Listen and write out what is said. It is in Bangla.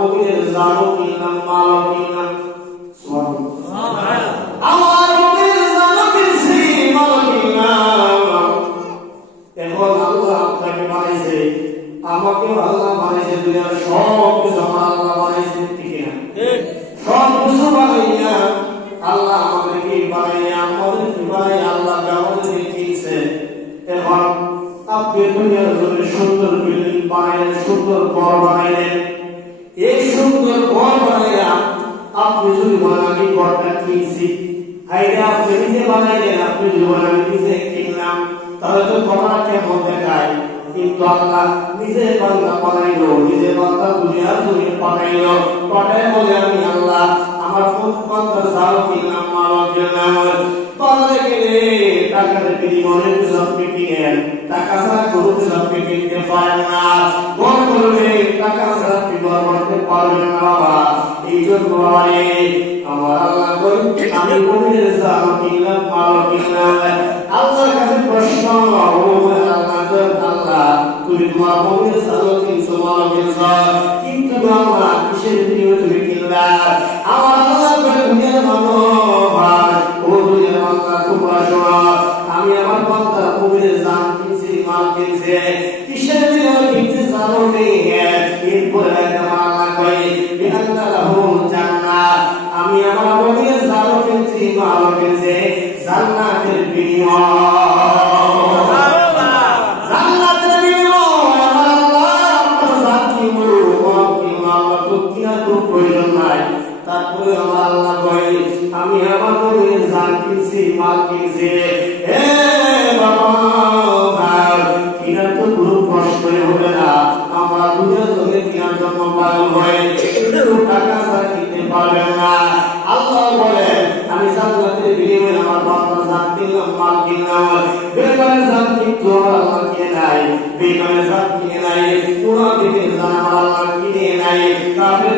মুমিনের জানও কিনলাম, মালও কিনলাম। আমার মুমিনের জানও কিনছি, মালও কিনলাম। এখন আল্লাহ আপনাকে বানাইছে, আমাকে আল্লাহ বানাইছে, দুনিয়ার সব কিছু আমার আল্লাহ বানাইছে, ঠিক না? সব কিছু বানাইয়া আল্লাহ আমাদেরকে বানাইয়া আল্লাহ আমাদেরকে কিনছে। এখন আপনি দুনিয়ার জন্য সুন্দর বিল্ডিং বানাইলেন, সুন্দর ঘর বানাইলেন। এই সুন্দর ঘর বানাইয়া আপনি যদি বলেন আমি ঘরটা কিনছি, হাইরে আপনি নিজে বানাইলেন, আপনি যদি বলেন আমি নিজে কিনলাম, তাহলে তো কথাটা কেমন দেখায়? কিন্তু আল্লাহ নিজে বান্দা বানাইলো, নিজে বান্দা দুনিয়ার জন্য পাঠাইলো, পাঠাই বলে আমি আল্লাহ আমার বান্দার জাল কিনলাম, মালও কিনলাম। বাজারে গেলে টাকার বিনিময়ে কিছু আপনি কিনেন, টাকা ছাড়া কোনো কিছু আপনি কিনতে পারেন না। ঘর করলে টাকা ছাড়া আপনি ঘর করতে পারবেন না বাবা। এই জন্য বাবারে আমার আল্লাহ বলেন আমি মুমিনের জাল কিনলাম, মালও কিনলাম। আল্লাহর কাছে প্রশ্ন, আল্লাহ তুমি তোমার মুমিনের জাল কিনছো, মালও কিনছো, কিন্তু আল্লাহ কিসের বিনিময়ে তুমি কিনলা? আমার আল্লাহ বলেন দুনিয়ার মানুষ, ও দুনিয়ার বান্দা তোমরা শোনো, আমি আমার বান্দা মুমিনের জান কিনছি, মাল কিনছি, কিসের বিনিময়ে কিনছি জানো নি? এরপরে আমার আল্লাহ কয় বিআন্না লাহুম জান্নাত, আমি আমার মুমিনের জান কিনছি, মাল কিনছি জান্নাতের বিনিময়ে। তারপরে আমার আল্লাহ কয় আমি আমার মুমিনের জান কিনছি, মাল কিনছি। হে বাবা, কিনার তো কোনো প্রশ্নই হবে না। আমরা দুনিয়ার জন্য কিনার জন্য পাগল হয়ে টাকা ছাড়া কিনতে পারবেন না। আল্লাহ বলেন আমি জান্নাতের বিনিময়ে আমার বান্দার জান কিনলাম, মাল কিনলাম। বেকারের জান কিন্তু আমার আল্লাহ কিনে নাই, বেকারের জান কিনে নাই, মুনাফিকের জান আমার আল্লাহ কিনে নাই, কাফের